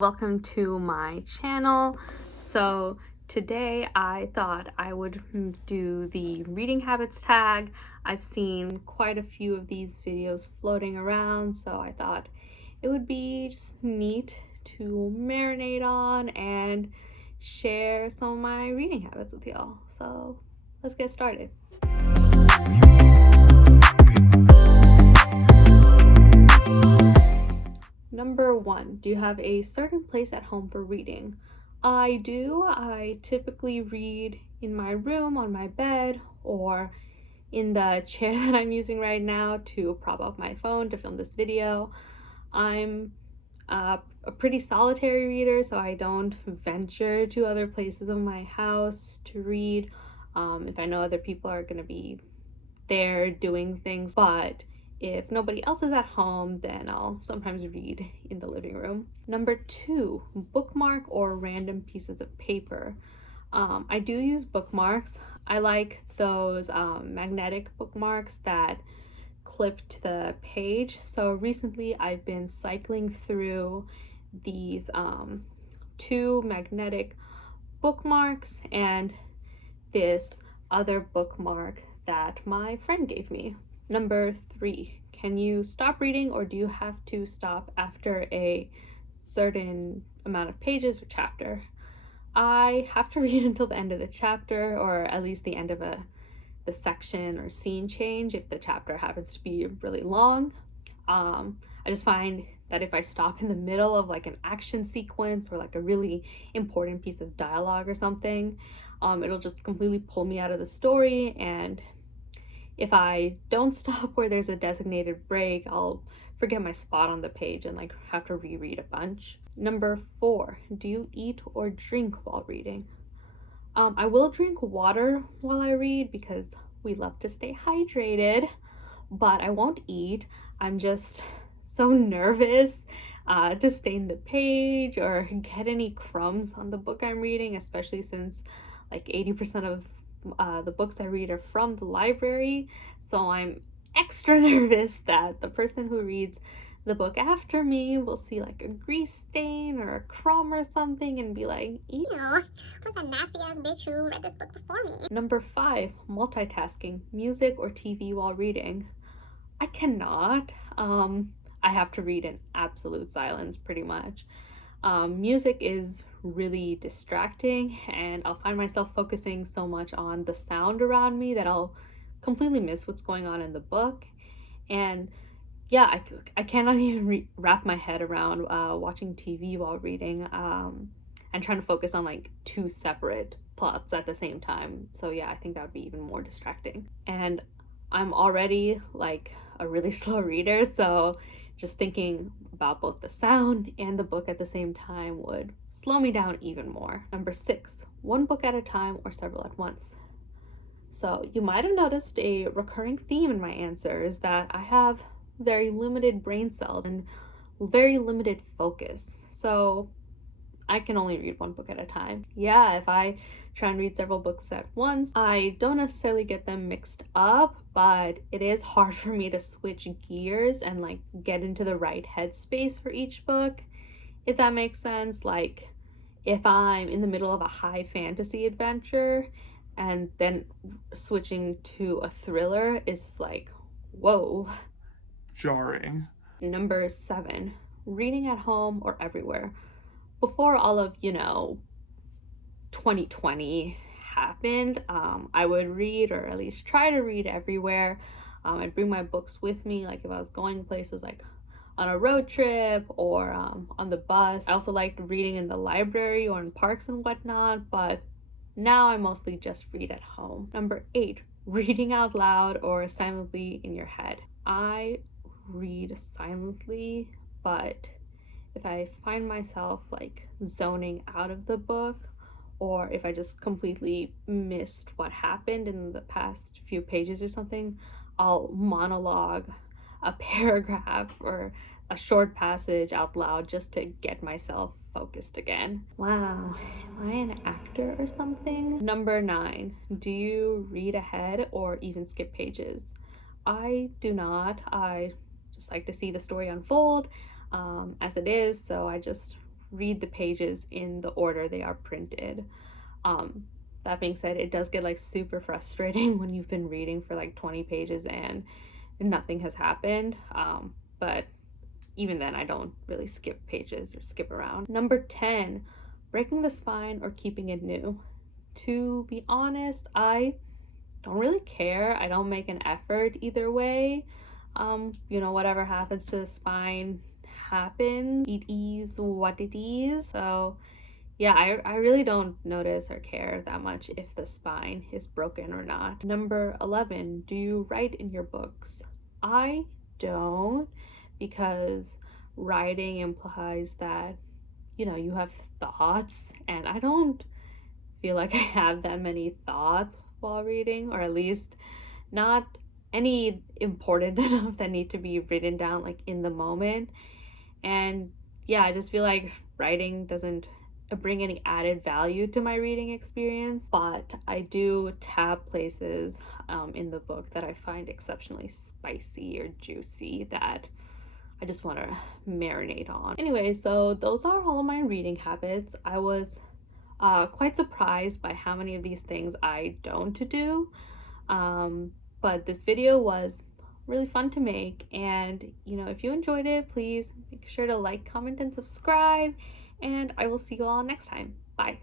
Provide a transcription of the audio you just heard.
Welcome to my channel. So today I thought I would do the reading habits tag. I've seen quite a few of these videos floating around, so I thought it would be just neat to marinate on and share some of my reading habits with y'all. So let's get started. Number 1, do you have a certain place at home for reading? I do. I typically read in my room, on my bed, or in the chair that I'm using right now to prop up my phone to film this video. I'm a pretty solitary reader, so I don't venture to other places of my house to read if I know other people are going to be there doing things. But if nobody else is at home, then I'll sometimes read in the living room. Number 2, bookmark or random pieces of paper. I do use bookmarks. I like those magnetic bookmarks that clip to the page. So recently I've been cycling through these 2 magnetic bookmarks and this other bookmark that my friend gave me. Number 3, can you stop reading, or do you have to stop after a certain amount of pages or chapter? I have to read until the end of the chapter, or at least the end of the section or scene change if the chapter happens to be really long. I just find that if I stop in the middle of like an action sequence or like a really important piece of dialogue or something, it'll just completely pull me out of the story. And if I don't stop where there's a designated break, I'll forget my spot on the page and like have to reread a bunch. Number 4, do you eat or drink while reading? I will drink water while I read because we love to stay hydrated, but I won't eat. I'm just so nervous to stain the page or get any crumbs on the book I'm reading, especially since like 80% of the books I read are from the library. So I'm extra nervous that the person who reads the book after me will see like a grease stain or a crumb or something and be like, ew, what's that nasty ass bitch who read this book before me? Number 5, multitasking, music or TV while reading. I cannot. I have to read in absolute silence pretty much. Music is really distracting, and I'll find myself focusing so much on the sound around me that I'll completely miss what's going on in the book. And yeah, I cannot even wrap my head around watching TV while reading and trying to focus on like 2 separate plots at the same time. So yeah, I think that would be even more distracting. And I'm already like a really slow reader, so just thinking about both the sound and the book at the same time would slow me down even more. Number 6, one book at a time or several at once. So you might have noticed a recurring theme in my answers that I have very limited brain cells and very limited focus. So I can only read one book at a time. Yeah, if I try and read several books at once, I don't necessarily get them mixed up, but it is hard for me to switch gears and like get into the right headspace for each book, if that makes sense. Like if I'm in the middle of a high fantasy adventure and then switching to a thriller is like, whoa. Jarring. Number 7, reading at home or everywhere. Before all of 2020 happened, I would read, or at least try to read, everywhere. I'd bring my books with me, like if I was going places like on a road trip or on the bus. I also liked reading in the library or in parks and whatnot, but now I mostly just read at home. Number 8, reading out loud or silently in your head. I read silently, but if I find myself like zoning out of the book, or if I just completely missed what happened in the past few pages or something, I'll monologue a paragraph or a short passage out loud just to get myself focused again. Wow, am I an actor or something? Number 9, do you read ahead or even skip pages? I do not. I just like to see the story unfold as it is, so I just read the pages in the order they are printed. That being said, it does get like super frustrating when you've been reading for like 20 pages and nothing has happened. But even then, I don't really skip pages or skip around. Number 10, breaking the spine or keeping it new. To be honest, I don't really care. I don't make an effort either way. Whatever happens to the spine happens. It is what it is. So yeah, I really don't notice or care that much if the spine is broken or not. Number 11, do you write in your books? I don't, because writing implies that, you have thoughts, and I don't feel like I have that many thoughts while reading, or at least not any important enough that need to be written down like in the moment. And yeah, I just feel like writing doesn't bring any added value to my reading experience, but I do tab places in the book that I find exceptionally spicy or juicy that I just want to marinate on. Anyway, so those are all my reading habits. I was quite surprised by how many of these things I don't do, but this video was really fun to make, and if you enjoyed it, please make sure to like, comment, and subscribe, and I will see you all next time. Bye.